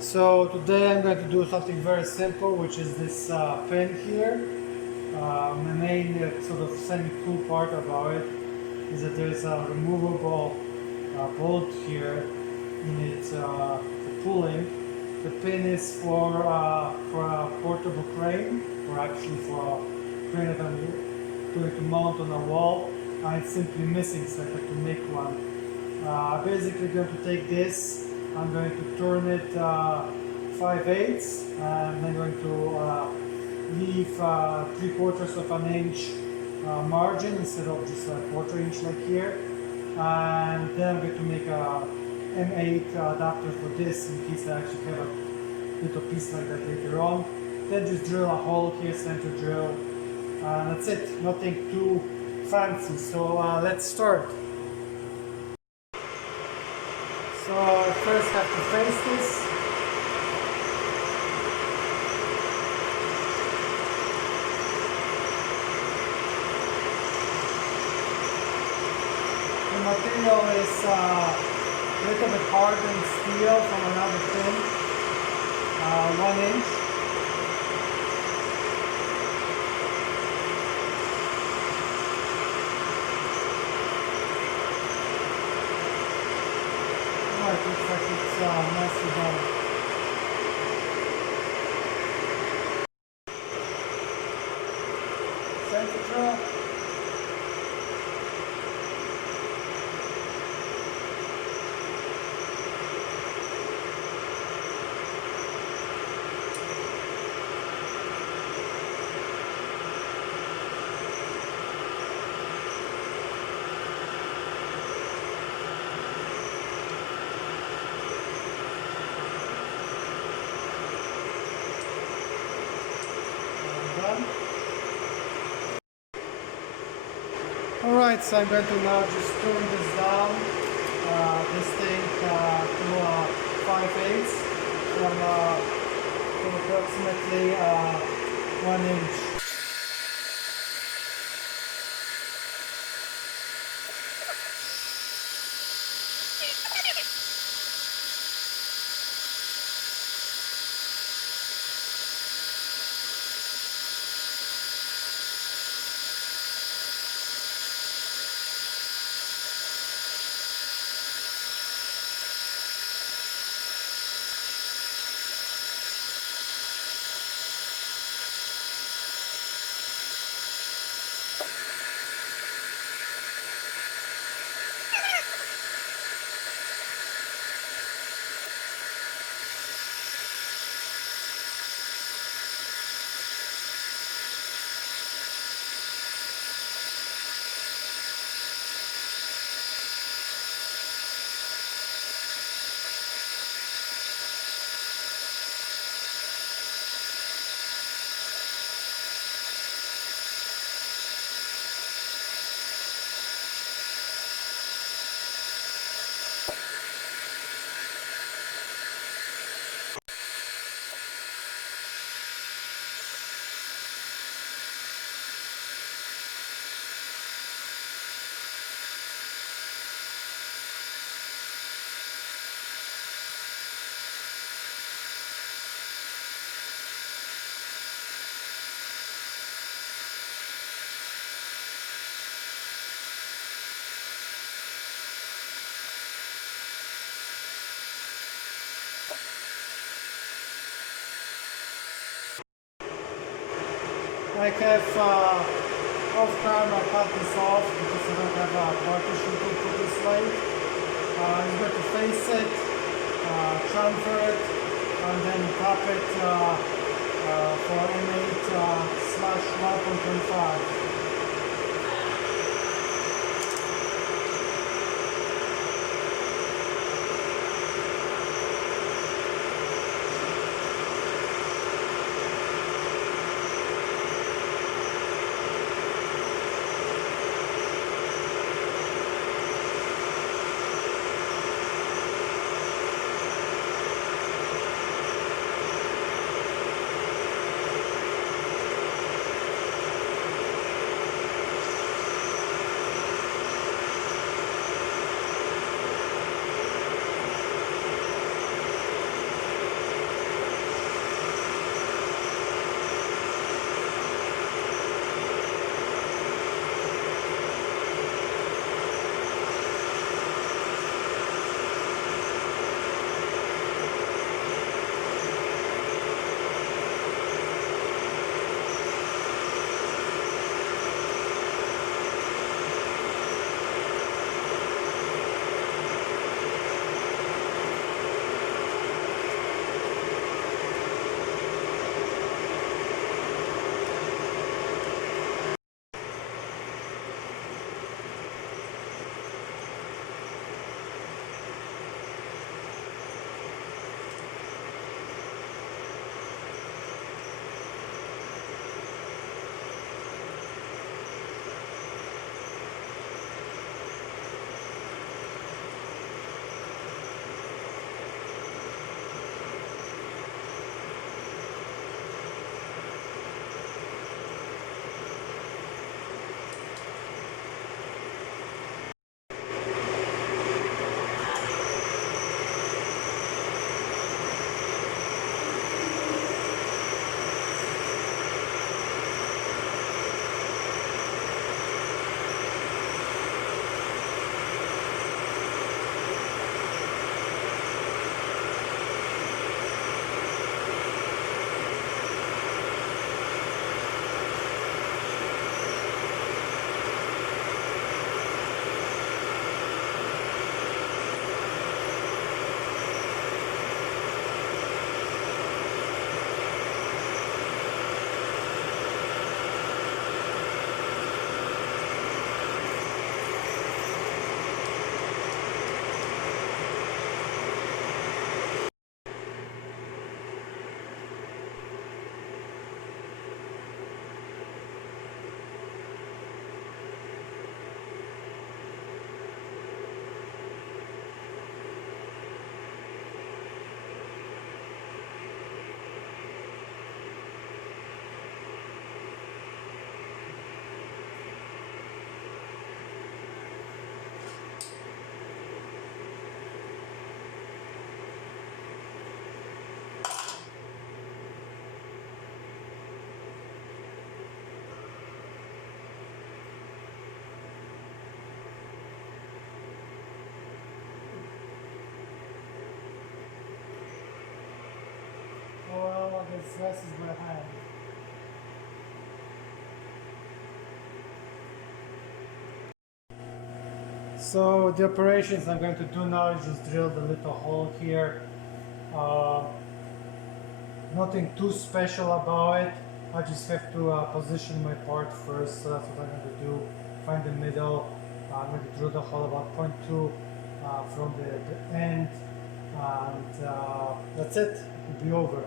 So today I'm going to do something very simple, which is this pin here. The main sort of semi-cool part about it is that there's a removable bolt here in it for pulling. The pin is for a portable crane, or actually for a crane that I'm going to mount on a wall. It's simply missing, so I have to make one. Basically going to take this, I'm going to turn it 5/8, and I'm going to leave 3/4 of an inch margin instead of just a 1/4 inch like here. And then I'm going to make a M8 adapter for this in case I actually have a little piece like that later on. Then just drill a hole here, center drill, and that's it. Nothing too fancy. So let's start. So I first have to face this. The material is a little bit hardened steel from another pin, 1 inch. Oh, it looks like it's nicely done. Center drill. Done. Alright, so I'm going to now just turn this down, this thing to 5/8 from approximately 1 inch. I have off camera cut this off because I don't have a partition to put this light. I'm going to face it, transfer it, and then tap it for M8/1.25. fast as my hand. So the operations I'm going to do now is just drill the little hole here. Nothing too special about it. I just have to position my part first, so that's what I'm going to do. Find the middle. I'm going to drill the hole about 0.2 from the end, and that's it. It'll be over.